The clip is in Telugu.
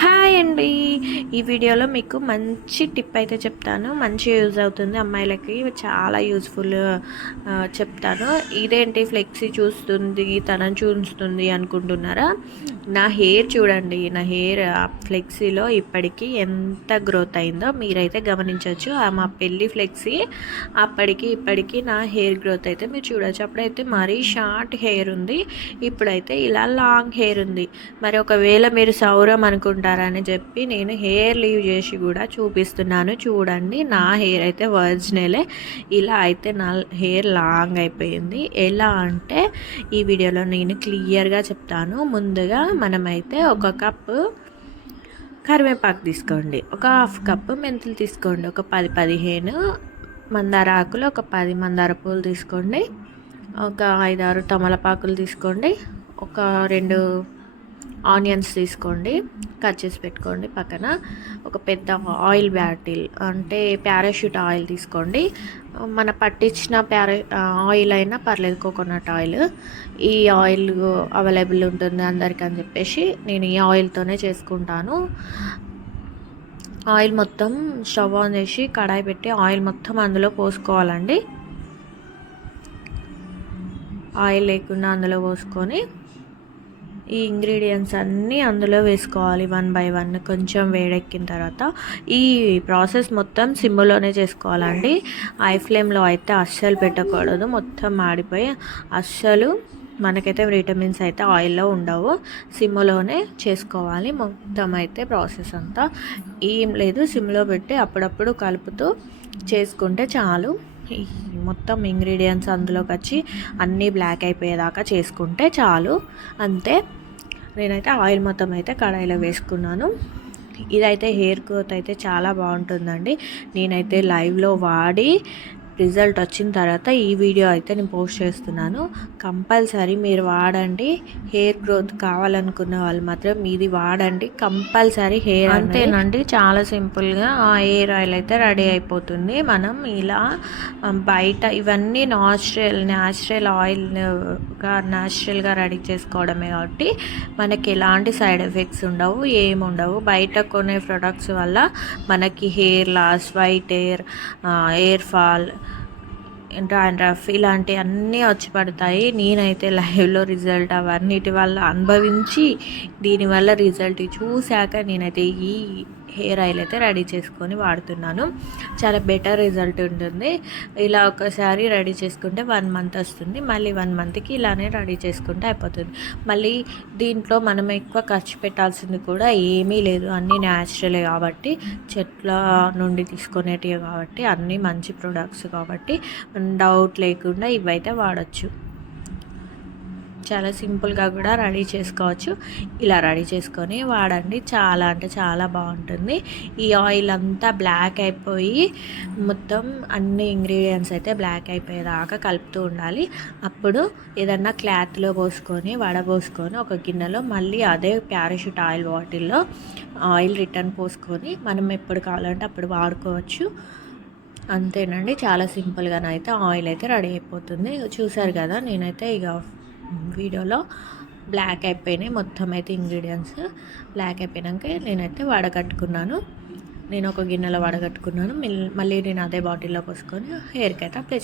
హాయ్ అండి. ఈ వీడియోలో మీకు మంచి టిప్ అయితే చెప్తాను. మంచి యూజ్ అవుతుంది అమ్మాయిలకి, చాలా యూజ్ఫుల్ చెప్తాను. ఇదేంటి ఫ్లెక్సీ చూస్తుంది, తనని చూస్తుంది అనుకుంటున్నారా? నా హెయిర్ చూడండి. నా హెయిర్ ఫ్లెక్సీలో ఇప్పటికీ ఎంత గ్రోత్ అయిందో మీరైతే గమనించవచ్చు. మా పెళ్ళి ఫ్లెక్సీ అప్పటికి ఇప్పటికీ నా హెయిర్ గ్రోత్ అయితే మీరు చూడవచ్చు. అప్పుడైతే మరీ షార్ట్ హెయిర్ ఉంది, ఇప్పుడైతే ఇలా లాంగ్ హెయిర్ ఉంది. మరి ఒకవేళ మీరు సౌరం అనుకుంటారని చెప్పి నేను హెయిర్ లీవ్ చేసి కూడా చూపిస్తున్నాను. చూడండి, నా హెయిర్ అయితే ఒరిజినలే. ఇలా అయితే నా హెయిర్ లాంగ్ అయిపోయింది. ఎలా అంటే ఈ వీడియోలో నేను క్లియర్గా చెప్తాను. ముందుగా మనమైతే ఒక కప్పు కరివేపాకు తీసుకోండి, ఒక హాఫ్ కప్పు మెంతులు తీసుకోండి, ఒక 10-15 మందార ఆకులు, ఒక 10 మందార పూలు తీసుకోండి, ఒక 5-6 తమలపాకులు తీసుకోండి, ఒక 2 ఆనియన్స్ తీసుకోండి, కట్ చేసి పెట్టుకోండి పక్కన. ఒక పెద్ద ఆయిల్ బాటిల్ అంటే పారాషూట్ ఆయిల్ తీసుకోండి. మన పట్టించిన ఆయిల్ అయినా పర్లేదు, కోకోనట్ ఆయిల్. ఈ ఆయిల్ అవైలబుల్ ఉంటుంది అందరికీ అని చెప్పేసి నేను ఈ ఆయిల్తోనే చేసుకుంటాను. ఆయిల్ మొత్తం స్టవ్ ఆన్ చేసి కడాయి పెట్టి ఆయిల్ మొత్తం అందులో పోసుకోవాలండి. ఆయిల్ లేకుండా అందులో పోసుకొని ఈ ఇంగ్రీడియంట్స్ అన్నీ అందులో వేసుకోవాలి 1 by 1. కొంచెం వేడెక్కిన తర్వాత ఈ ప్రాసెస్ మొత్తం సిమ్లోనే చేసుకోవాలండి. హై ఫ్లేమ్లో అయితే అస్సలు పెట్టకూడదు, మొత్తం మాడిపోయి అస్సలు మనకైతే విటమిన్స్ అయితే ఆయిల్లో ఉండవు. సిమ్లోనే చేసుకోవాలి మొత్తం అయితే. ప్రాసెస్ అంతా ఏం లేదు, సిమ్లో పెట్టి అప్పుడప్పుడు కలుపుతూ చేసుకుంటే చాలు. మొత్తం ఇంగ్రీడియంట్స్ అందులోకి వచ్చి అన్నీ బ్లాక్ అయిపోయేదాకా చేసుకుంటే చాలు, అంతే. నేనైతే ఆయిల్ మొత్తం అయితే కడాయిలో వేసుకున్నాను. ఇదైతే హెయిర్ గ్రోత్ అయితే చాలా బాగుంటుందండి. నేనైతే లైవ్లో వాడి రిజల్ట్ వచ్చిన తర్వాత ఈ వీడియో అయితే నేను పోస్ట్ చేస్తున్నాను. కంపల్సరీ మీరు వాడండి. హెయిర్ గ్రోత్ కావాలనుకున్న వాళ్ళు మాత్రం ఇది వాడండి కంపల్సరీ. హెయిర్ అంతేనండి, చాలా సింపుల్గా ఆ హెయిర్ ఆయిల్ అయితే రెడీ అయిపోతుంది. మనం ఇలా బయట ఇవన్నీ న్యాచురల్ ఆయిల్గా న్యాచురల్గా రెడీ చేసుకోవడమే కాబట్టి మనకి ఎలాంటి సైడ్ ఎఫెక్ట్స్ ఉండవు, ఏముండవు. బయట కొనే ప్రొడక్ట్స్ వల్ల మనకి hair loss, white hair fall, dandruff ఇలాంటి అన్నీ వచ్చి పడతాయి. నేనైతే లైవ్లో రిజల్ట్ అవన్నిటి వల్ల అనుభవించి దీనివల్ల రిజల్ట్ చూశాక నేనైతే ఈ హెయిర్ ఆయిల్ అయితే రెడీ చేసుకొని వాడుతున్నాను. చాలా బెటర్ రిజల్ట్ ఉంటుంది. ఇలా ఒకసారి రెడీ చేసుకుంటే 1 month వస్తుంది. మళ్ళీ 1 monthకి ఇలానే రెడీ చేసుకుంటే అయిపోతుంది. మళ్ళీ దీంట్లో మనం ఎక్కువ ఖర్చు పెట్టాల్సింది కూడా ఏమీ లేదు. అన్నీ న్యాచురలే కాబట్టి, చెట్ల నుండి తీసుకునేటివి కాబట్టి, అన్నీ మంచి ప్రొడక్ట్స్ కాబట్టి డౌట్ లేకుండా ఇవైతే వాడచ్చు. చాలా సింపుల్గా కూడా రెడీ చేసుకోవచ్చు. ఇలా రెడీ చేసుకొని వాడండి, చాలా అంటే చాలా బాగుంటుంది. ఈ ఆయిల్ అంతా బ్లాక్ అయిపోయి మొత్తం అన్ని ఇంగ్రీడియంట్స్ అయితే బ్లాక్ అయిపోయేదాకా కలుపుతూ ఉండాలి. అప్పుడు ఏదన్నా క్లాత్లో పోసుకొని వడపోసుకొని ఒక గిన్నెలో మళ్ళీ అదే పారాషూట్ ఆయిల్ బాటిల్లో ఆయిల్ రిటర్న్ పోసుకొని మనం ఎప్పుడు కావాలంటే అప్పుడు వాడుకోవచ్చు. అంతేనండి, చాలా సింపుల్గానైతే ఆయిల్ అయితే రెడీ అయిపోతుంది. చూసారు కదా, నేనైతే ఇక వీడియోలో బ్లాక్ అయిపోయినాయి మొత్తం అయితే ఇంగ్రీడియంట్స్. బ్లాక్ అయిపోయాక నేనైతే వడగట్టుకున్నాను. నేను ఒక గిన్నెలో వడగట్టుకున్నాను. మళ్ళీ నేను అదే బాటిల్లో పోసుకొని హెయిర్కి అయితే అప్లై